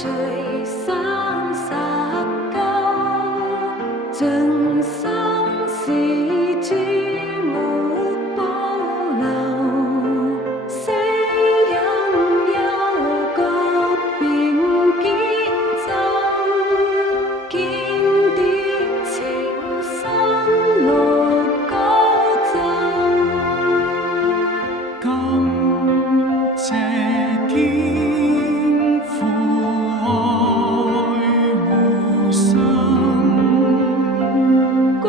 隨三十九，盡心事諸沒保留，聲音幽角便堅奏，經典情深樂歌奏。感謝天父愛互相，光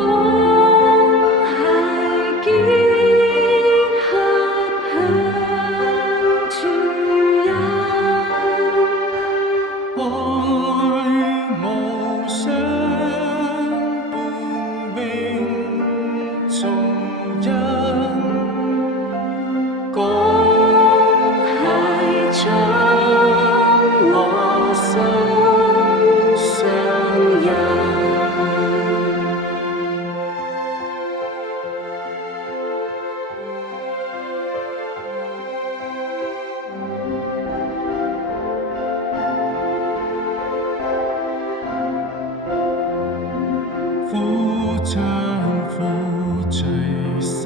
骸結合向主因，愛無雙伴永重恩。光骸將我心相印。苦將苦除39，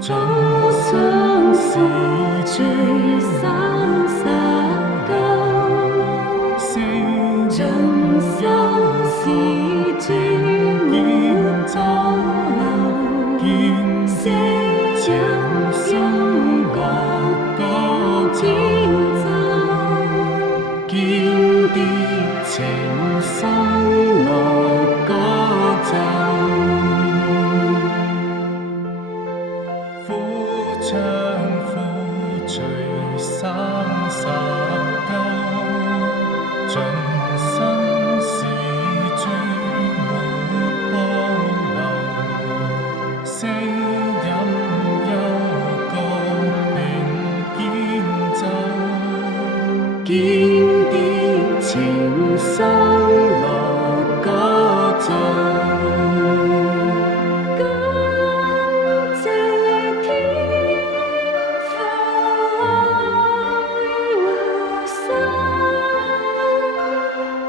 盡心事除39，盡心事諸沒保留，聲音幽角天奏，經典情深樂歌奏。苦將苦除39，盡心事諸沒保留，聲音幽角並堅奏，經典情深樂歌奏。感謝天父愛互相，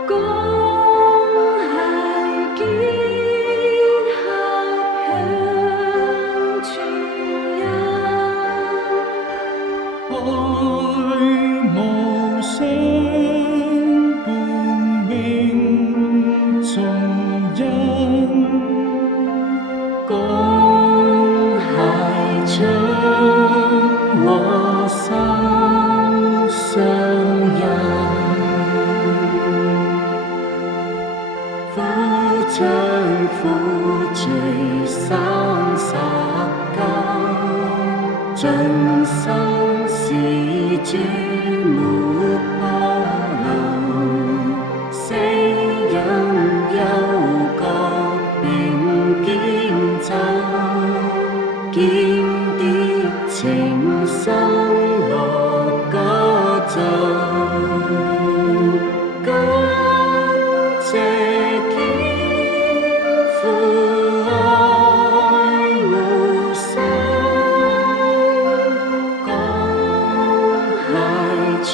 光骸結合向主因，愛無雙伴永重恩。光骸將我心相印。苦將苦除39，盡心事諸沒保留，聲音幽角便堅奏，經典情深樂歌奏。感謝天父愛互相，光骸將